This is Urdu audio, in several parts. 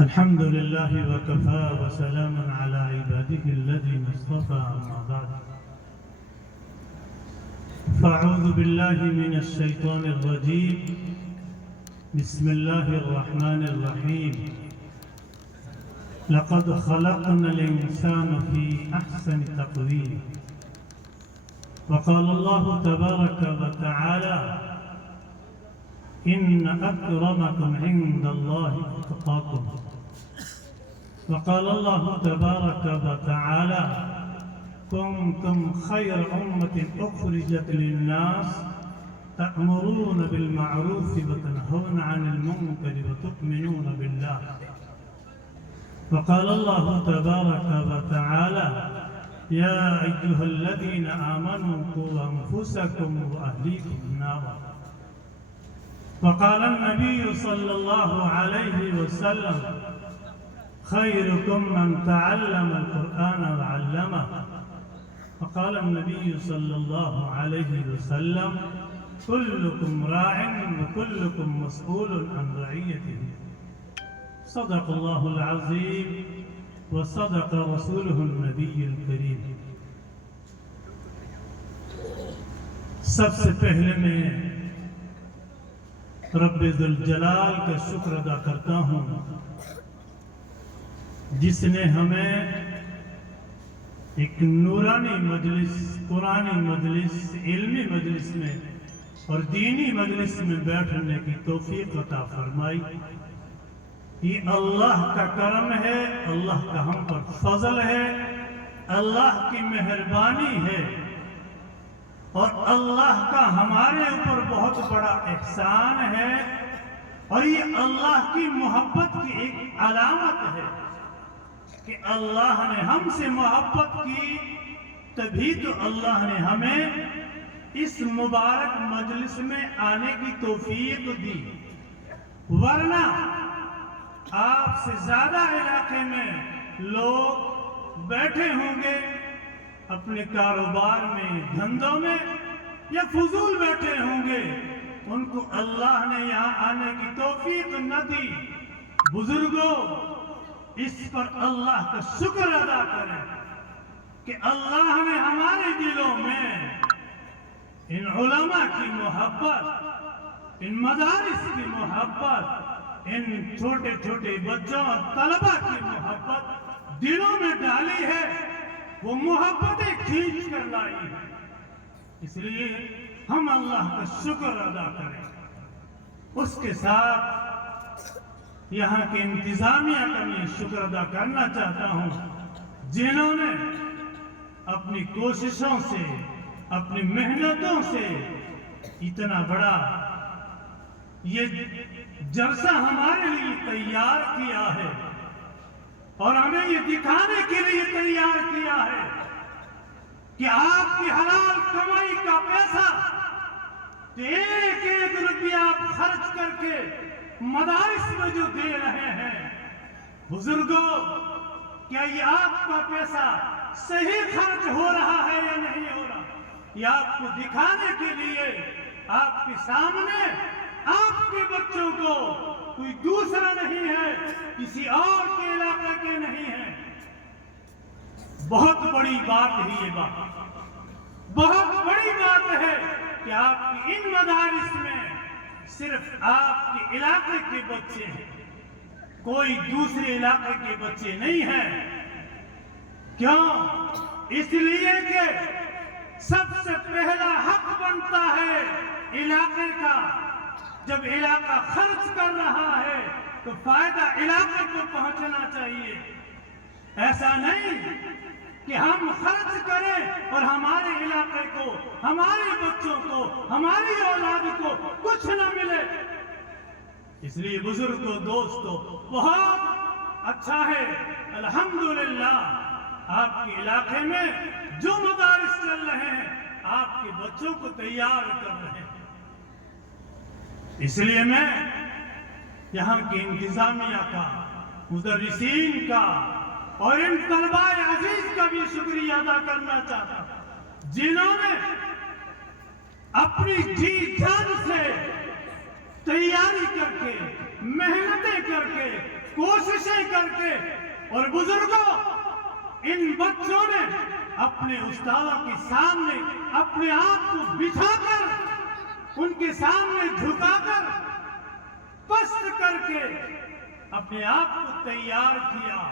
الحمد لله وكفى وسلام على عباده الذين اصطفى أما بعد فأعوذ بالله من الشيطان الرجيم بسم الله الرحمن الرحيم لقد خلقنا الإنسان في أحسن تقويم وقال الله تبارك وتعالى إن أكرمكم عند الله أتقاكم وقال الله تبارك وتعالى كنتم خير أمة أخرجت للناس تأمرون بالمعروف وتنهون عن المنكر وتؤمنون بالله وقال الله تبارك وتعالى يا أيها الذين آمنوا قوا أنفسكم وأهليكم نارا وقال النبي صلى الله عليه وسلم خيركم من تعلم القرآن وعلمه وقال النبي صلى الله عليه وسلم كلكم راع وكلكم مسؤول عن رعيته صدق الله العظيم وصدق رسوله النبي الكريم. سب سے پہلے میں رب ذوالجلال کا شکر ادا کرتا ہوں جس نے ہمیں ایک نورانی مجلس، قرآنی مجلس، علمی مجلس میں اور دینی مجلس میں بیٹھنے کی توفیق عطا فرمائی. یہ اللہ کا کرم ہے، اللہ کا ہم پر فضل ہے، اللہ کی مہربانی ہے اور اللہ کا ہمارے اوپر بہت بڑا احسان ہے اور یہ اللہ کی محبت کی ایک علامت ہے کہ اللہ نے ہم سے محبت کی، تبھی تو اللہ نے ہمیں اس مبارک مجلس میں آنے کی توفیق دی. ورنہ آپ سے زیادہ علاقے میں لوگ بیٹھے ہوں گے اپنے کاروبار میں، دھندوں میں، یا فضول بیٹھے ہوں گے، ان کو اللہ نے یہاں آنے کی توفیق نہ دی. بزرگوں، اس پر اللہ کا شکر ادا کریں کہ اللہ نے ہمارے دلوں میں ان علماء کی محبت، ان مدارس کی محبت، ان چھوٹے چھوٹے بچوں اور طلبہ کی محبت دلوں میں ڈالی ہے، وہ محبتیں کھینچ کر لائی ہے. اس لیے ہم اللہ کا شکر ادا کریں. اس کے ساتھ یہاں کے انتظامیہ کا میں شکر ادا کرنا چاہتا ہوں جنہوں نے اپنی کوششوں سے، اپنی محنتوں سے اتنا بڑا یہ جلسہ ہمارے لیے تیار کیا ہے اور ہمیں یہ دکھانے کے لیے تیار کیا ہے کہ آپ کی حلال کمائی کا پیسہ ایک ایک روپیہ آپ خرچ کر کے مدارس میں جو دے رہے ہیں، بزرگوں، کیا یہ آپ کا پیسہ صحیح خرچ ہو رہا ہے یا نہیں ہو رہا؟ یہ آپ کو دکھانے کے لیے آپ کے سامنے آپ کے بچوں کو کوئی دوسرا نہیں ہے، کسی اور کے علاقے کے نہیں ہے. بہت بڑی بات ہے یہ بات، بہت بڑی بات ہے کہ آپ کی ان مدارس میں صرف آپ کے علاقے کے بچے ہیں، کوئی دوسرے علاقے کے بچے نہیں ہیں. کیوں؟ اس لیے کہ سب سے پہلا حق بنتا ہے علاقے کا. جب علاقہ خرچ کر رہا ہے تو فائدہ علاقے کو پہنچنا چاہیے. ایسا نہیں کہ ہم خرچ کریں اور ہمارے علاقے کو، ہمارے بچوں کو، ہماری اولاد کو کچھ نہ ملے. اس لیے بزرگوں، دوستوں، بہت اچھا ہے الحمدللہ آپ کے علاقے میں جو مدارس چل رہے ہیں آپ کے بچوں کو تیار کر رہے ہیں. اس لیے میں یہاں کی انتظامیہ کا، مدرسین کا اور ان طلباء عزیز کا بھی شکریہ ادا کرنا چاہتا ہوں جنہوں نے اپنی جی جان سے تیاری کر کے، محنتیں کر کے کوششیں کر کے، اور بزرگوں ان بچوں نے اپنے استادوں کے سامنے اپنے آپ کو بٹھا کر، ان کے سامنے جھکا کر، پست کر کے اپنے آپ کو تیار کیا۔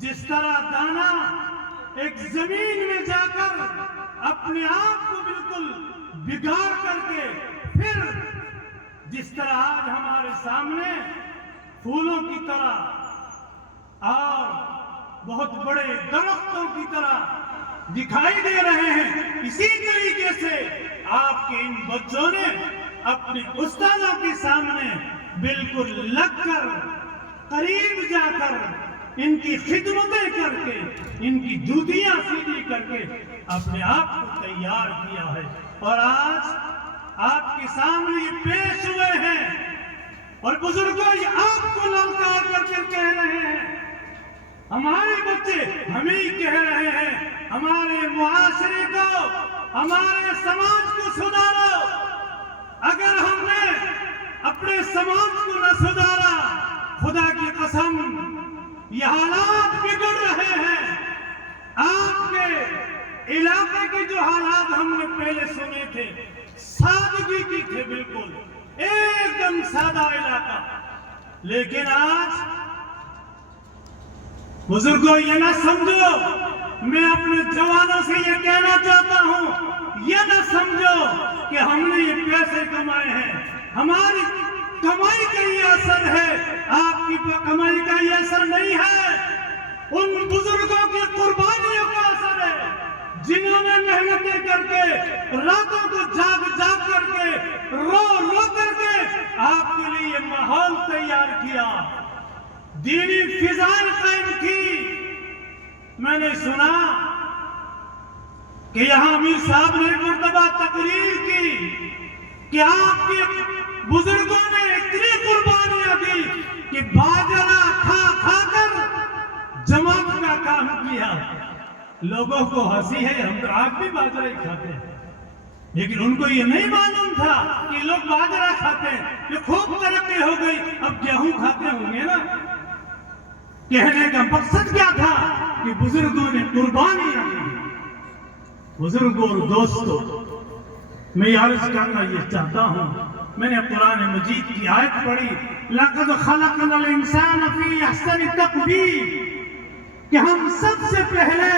جس طرح دانا ایک زمین میں جا کر اپنے آپ کو بالکل بگاڑ کر کے، پھر جس طرح آج ہمارے سامنے پھولوں کی طرح اور بہت بڑے درختوں کی طرح دکھائی دے رہے ہیں، اسی طریقے سے آپ کے ان بچوں نے اپنے استادوں کے سامنے بالکل لگ کر، قریب جا کر، ان کی خدمتیں کر کے، ان کی جوتیاں سیدھی کر کے اپنے آپ کو تیار کیا ہے، اور آج آپ کے سامنے یہ پیش ہوئے ہیں، اور بزرگوں یہ آپ کو للکار کر کے کہہ رہے ہیں، ہمارے بچے ہمیں ہی کہہ رہے ہیں، ہمارے معاشرے کو، ہمارے سماج کو سدھارو۔ اگر ہم نے اپنے سماج کو نہ سدھارا، خدا کی قسم یہ حالات بگڑ رہے ہیں۔ آپ کے علاقے کے جو حالات ہم نے پہلے سنے تھے، سادگی کی تھے، بالکل ایک دم سادہ علاقہ، لیکن آج بزرگوں یہ نہ سمجھو، میں اپنے جوانوں سے یہ کہنا چاہتا ہوں، یہ نہ سمجھو کہ ہم نے یہ پیسے کمائے ہیں، ہماری کمائی کا یہ اثر ہے، آپ کی کمائی کا یہ اثر نہیں ہے، ان بزرگوں کی قربانیوں کا اثر ہے، جنہوں نے محنتیں کر کے، راتوں کو جاگ جاگ کر کے، رو رو کر کے آپ کے لیے یہ ماحول تیار کیا، دینی فضائیں قائم کی۔ میں نے سنا کہ یہاں امیر صاحب نے مرتبہ تقریر کی کہ آپ کے بزرگوں نے اتنی قربانیاں دی کہ باجرہ کھا کھا کر جماعت کا کام کیا۔ لوگوں کو ہنسی ہے، ہم تو آج بھی باجرہ ہی کھاتے ہیں، لیکن ان کو یہ نہیں معلوم تھا کہ لوگ باجرہ کھاتے ہیں، یہ خوب ترقی ہو گئی، اب گیہوں کھاتے ہوں گے نا۔ کہنے کا مقصد کیا تھا کہ بزرگوں نے قربانیاں دی۔ بزرگوں اور دوستوں، میں عرض کرنا یہ چاہتا ہوں، میں نے قرآن مجید کی آیت پڑھی، لَقَدْ خَلَقْنَا الْإِنسَانَ فِي أَحْسَنِ تَقْوِيمٍ، کہ ہم سب سے پہلے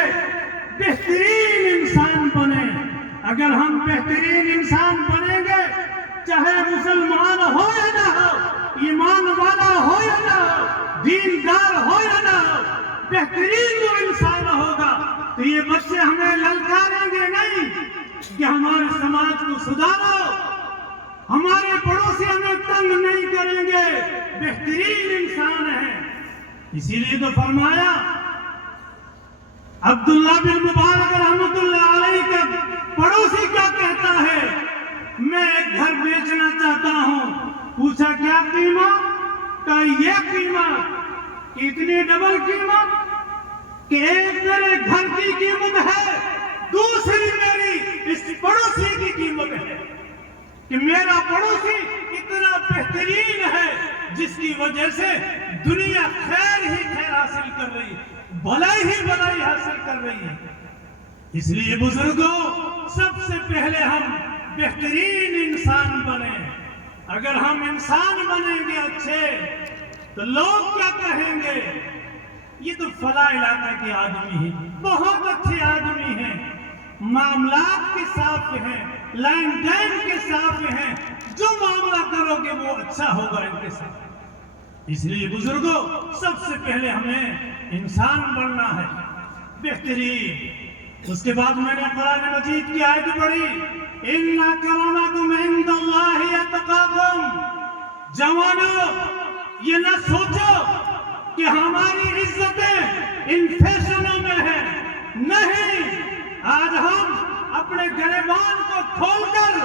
بہترین انسان بنے۔ اگر ہم بہترین انسان بنیں گے، چاہے مسلمان ہو یا نہ ہو، ایمان والا ہو یا نہ ہو، دیندار ہو یا نہ ہو، بہترین وہ انسان ہوگا، تو یہ بچے ہمیں للکاریں گے نہیں کہ ہمارے سماج کو سدھارو، ہمارے پڑوسی ہمیں تنگ نہیں کریں گے، بہترین انسان ہیں۔ اسی لیے تو فرمایا، عبداللہ بن مبارک رحمت اللہ علیہ کا پڑوسی کیا کہتا ہے، میں ایک گھر بیچنا چاہتا ہوں، پوچھا کیا قیمت؟ کہا یہ قیمت، اتنی ڈبل قیمت کہ ایک میرے گھر کی قیمت ہے، دوسری میری اس پڑوسی کی قیمت ہے، کہ میرا پڑوسی اتنا بہترین ہے جس کی وجہ سے دنیا خیر ہی خیر حاصل کر رہی ہے، بھلائی ہی بھلائی حاصل کر رہی ہے۔ اس لیے بزرگوں، سب سے پہلے ہم بہترین انسان بنیں۔ اگر ہم انسان بنیں گے اچھے، تو لوگ کیا کہیں گے؟ یہ تو فلاں علاقے کے آدمی ہیں، بہت اچھے آدمی ہیں، معاملات کے صاف ہیں، لین دین کے صاف ہیں، جو معاملہ کرو گے وہ اچھا ہوگا ان کے ساتھ۔ اس لیے بزرگوں، سب سے پہلے ہمیں انسان بننا ہے، بہترین۔ اس کے بعد میں نے قرآن مجید کی آیت پڑھی، اِنَّ أَكْرَمَكُمْ عِندَ اللَّهِ أَتْقَاكُمْ۔ جوانوں، یہ نہ سوچو کہ ہماری عزتیں ان فیشنوں میں ہیں، نہیں، آج ہم اپنے گریبان کو کھول کر،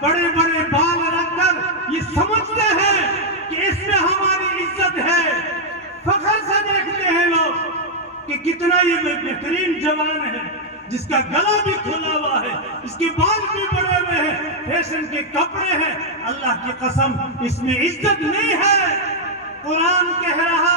بڑے بڑے بال رکھ کر یہ سمجھتے ہیں کہ اس میں ہماری عزت ہے، فخر سے دیکھتے ہیں لوگ کہ کتنا یہ بہترین جوان ہے، جس کا گلا بھی کھلا ہوا ہے، اس کے بال بھی بڑے ہوئے ہیں، فیشن کے کپڑے ہیں۔ اللہ کی قسم، اس میں عزت نہیں ہے۔ قرآن کہہ رہا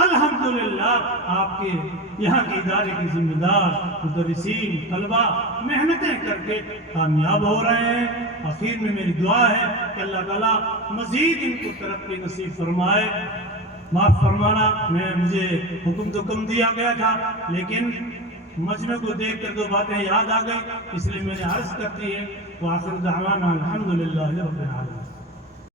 الحمدللہ آپ کے یہاں کے ادارے کے ذمہ دار مدرسین طلبہ محنتیں کر کے کامیاب ہو رہے ہیں. آخر میں میری دعا ہے کہ اللہ تعالیٰ مزید ان کو ترقی نصیب فرمائے. معاف فرمانا، مجھے حکم تو کم دیا گیا تھا لیکن مجمع کو دیکھ کر دو باتیں یاد آ گئی، اس لیے میں نے عرض کر دی ہے. وآخر دعوانا الحمدللہ رب العالمین.